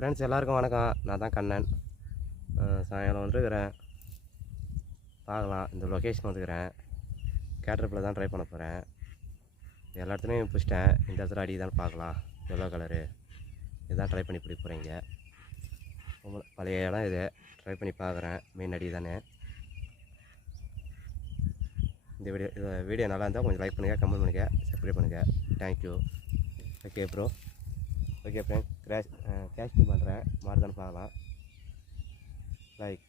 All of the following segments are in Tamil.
ஃப்ரெண்ட்ஸ் எல்லாருக்கும் வணக்கம். நான் தான் கண்ணன். சாயங்காலம் வந்துருக்கிறேன். பார்க்கலாம். இந்த லொக்கேஷன் வந்துக்கிறேன். கேட்டர்பில்லர் தான் ட்ரை பண்ண போகிறேன். எல்லா இடத்துலையும் பிடிச்சிட்டேன். இந்த இடத்துல அடிக்குதான்னு பார்க்கலாம். எல்லோ கலரு இதுதான் ட்ரை பண்ணி பிடிக்க போகிறீங்க. பழைய இடம் இது. ட்ரை பண்ணி பார்க்குறேன். மெயின் அடி தானே. இந்த வீடியோ நல்லா இருந்தால் கொஞ்சம் லைக் பண்ணுங்கள், கமெண்ட் பண்ணுங்கள், சப்ஸ்கிரைப் பண்ணுங்கள். Thank you. Okay bro. Okay friends, cash பண்ணுறேன். மாறுதான்னு பார்க்கலாம். லைக்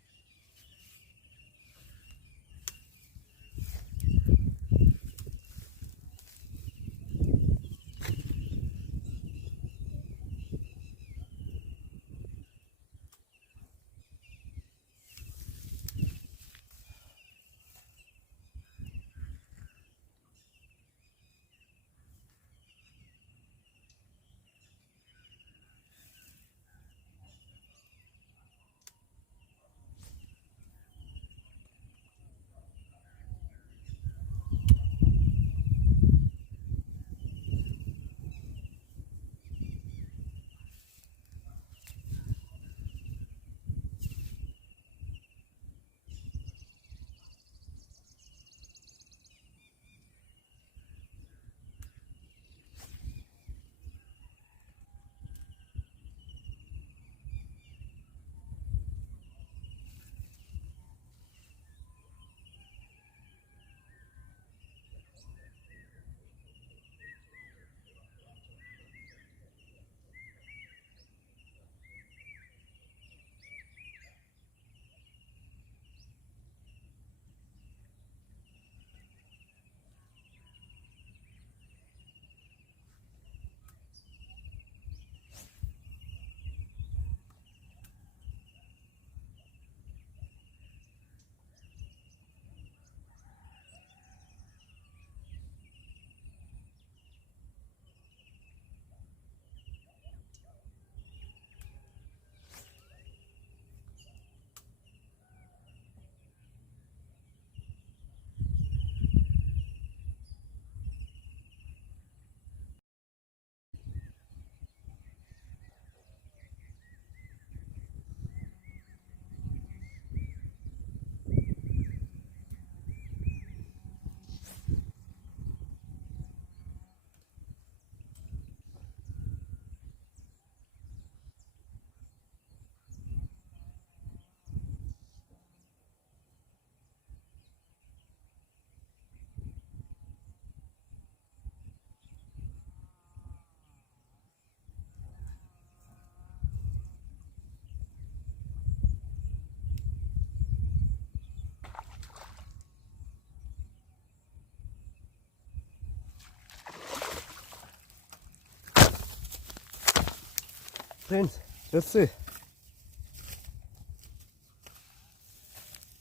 ஃப்ரெண்ட்ஸ், ட்ரெஸ்ஸு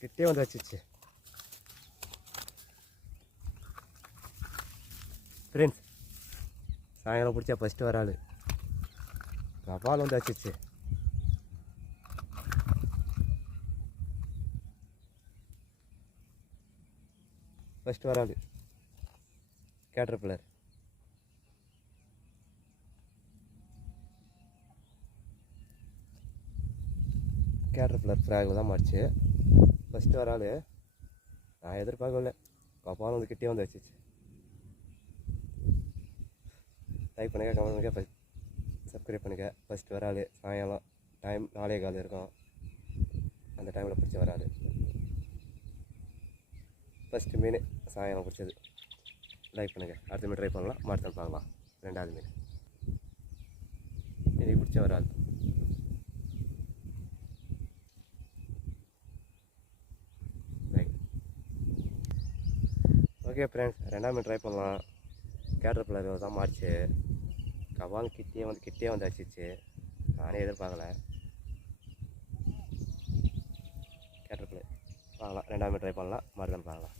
கிட்டே வந்து வச்சிச்சு. ஃப்ரெண்ட்ஸ், சாயங்காலம் பிடிச்சா ஃபஸ்ட்டு வர ஆள் கபால் வந்து வச்சிச்சு. ஃபஸ்ட்டு வர ஆள் கேட்டர்பில்லர். கேட்டர்பில்லர் ஃப்ராகில் தான் மாறிச்சு. ஃபஸ்ட்டு வர ஆள் நான் எதிர்பார்க்கல. கபால் வந்து கிட்டே வந்து வச்சிச்சு. லைக் பண்ணுங்கள், கமெண்ட் பண்ணுங்கள், சப்ஸ்கிரைப் பண்ணுங்கள். ஃபஸ்ட்டு வர ஆள் சாயங்காலம் டைம் 4:15 இருக்கும். அந்த டைமில் பிடிச்ச வர ஆள் ஃபஸ்ட்டு மீன் சாயங்காலம் பிடிச்சது. லைக் பண்ணுங்கள். அடுத்த மீன் ட்ரை பண்ணலாம். மார்த்தல் பார்க்கலாம். ரெண்டாவது மீன் இன்னைக்கு பிடிச்ச வர ஆள். ஓகே ஃப்ரெண்ட்ஸ், ரெண்டாவது மீன் ட்ரை பண்ணலாம். கேட்டர்பில்லர் தான் மாறிச்சு. கபால் கிட்டே வந்து அடிச்சிச்சு. நானே எதிர்பார்க்கல. கேட்டர்பில்லர் பார்க்கலாம். ரெண்டாவது மீன் ட்ரை பண்ணலாம். மறுதான் பார்க்கலாம்.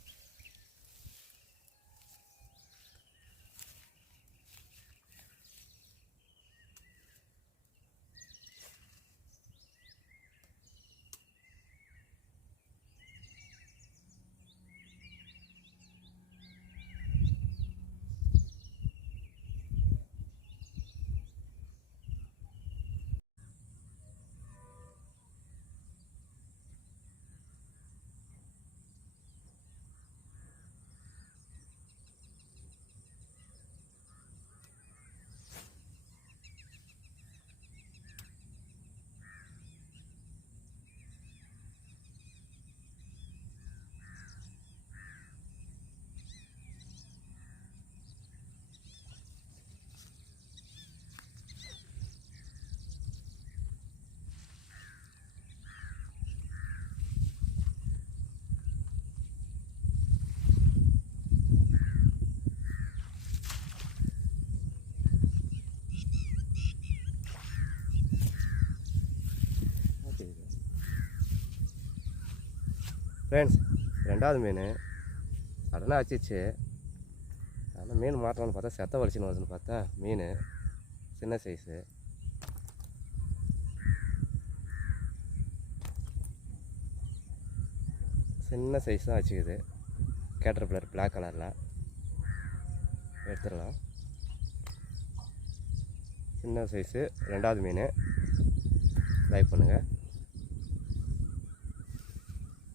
ஃப்ரெண்ட்ஸ், ரெண்டாவது மீன் சடனாக வச்சிச்சு. ஆனால் மீன் மாட்டலான்னு பார்த்தா செத்த வலிச்சுன்னு வருதுன்னு பார்த்தா மீன் சின்ன சைஸு. சின்ன சைஸ் தான் வச்சுக்குது. கேட்டர்பில்லர் பிளாக் கலரில் எடுத்துடலாம். சின்ன சைஸு ரெண்டாவது மீன். லைக் பண்ணுங்கள்.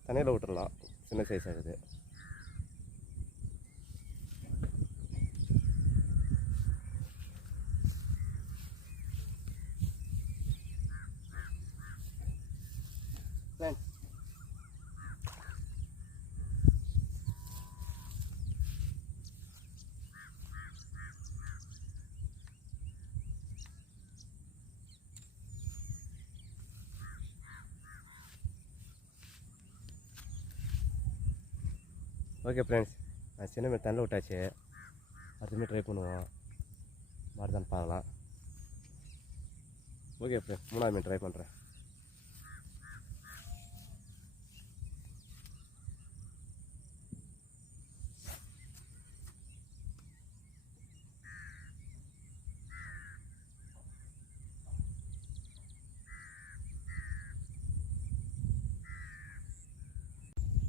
தண்ணியில் விட்டுடலாம். சின்ன சைஸ் ஆகுது. ஓகே ஃப்ரெண்ட்ஸ், சின்ன மீன் தண்ணியில் விட்டாச்சு. அடுத்த மீன் ட்ரை பண்ணுவோம். மாறுதான்னு பார்க்கலாம். ஓகே ஃப்ரெண்ட்ஸ், மூணாவது மீன் ட்ரை பண்ணுறேன்.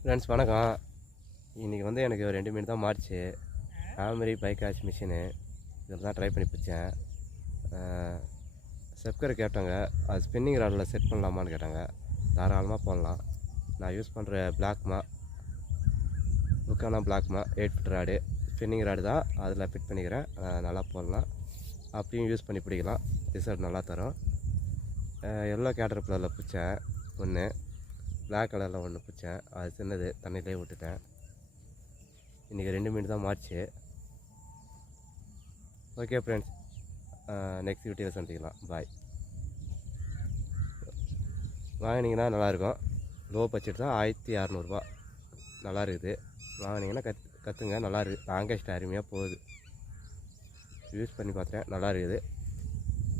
ஃப்ரெண்ட்ஸ் வணக்கம். இன்றைக்கி வந்து எனக்கு 2 மீன் தான் மாறிச்சு. ஆமரி பைக் ஆஷ் மிஷினு இதில் தான் ட்ரை பண்ணி பிடிச்சேன். செப்கர் கேட்டாங்க, அது ஸ்பின்னிங் ராடில் செட் பண்ணலாமான்னு கேட்டாங்க. தாராளமாக போடலாம். நான் யூஸ் பண்ணுற பிளாக்மா புக்கானா பிளாக்மா 8 ஃபீட் ராடு ஸ்பின்னிங் ராடு தான். அதில் ஃபிட் பண்ணிக்கிறேன். நல்லா போடலாம். அப்படியும் யூஸ் பண்ணி பிடிக்கலாம். ரிசல்ட் நல்லா தரும். எல்லோ கேட்டர்பில்லரில் பிடிச்சேன் ஒன்று, பிளாக் கலரில் ஒன்று பிடிச்சேன். அது சின்னது, தண்ணியிலே விட்டுட்டேன். இன்றைக்கி 2 மீன் தான் மாறிச்சு. ஓகே ஃப்ரெண்ட்ஸ், நெக்ஸ்ட் வீடியோவில் சந்திக்கலாம். பாய். வாங்கினீங்கன்னா நல்லாயிருக்கும். லோ பட்ஜெட் தான், 1600 நல்லா இருக்குது. வாங்கினீங்கன்னா கற்றுங்க. நல்லா இருக்குது. லாங்கஸ்ட் அருமையாக போகுது. யூஸ் பண்ணி பார்த்தேன், நல்லா இருக்குது.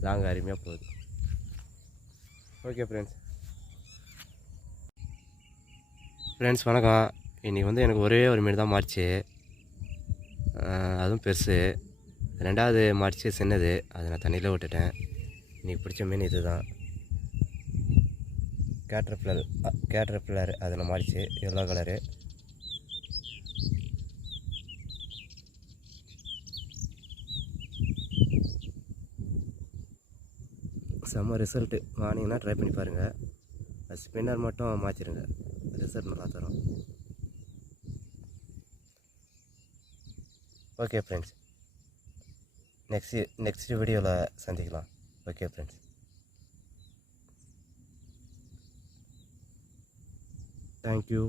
லாங் அருமையாக போகுது. ஓகே ஃப்ரெண்ட்ஸ் வணக்கம். இன்றைக்கி வந்து எனக்கு ஒரே ஒரு மீன் தான் மாறிச்சு. அதுவும் பெருசு. ரெண்டாவது மாறிச்சு சின்னது. அதை நான் தண்ணியில் விட்டுட்டேன். இன்றைக்கி பிடிச்ச மீன் இது தான். கேட்டர்பில்லர் அதில் மாறிச்சு, எல்லோ கலரு. செம்ம ரிசல்ட்டு. வாங்கினீங்கன்னா ட்ரை பண்ணி பாருங்கள். ஸ்பின்னர் மட்டும் மாற்றிடுங்க. ரிசல்ட் நல்லா தரும். ஓகே ஃப்ரெண்ட்ஸ், நெக்ஸ்ட் வீடியோவில் சந்திக்கலாம். Okay friends, thank you.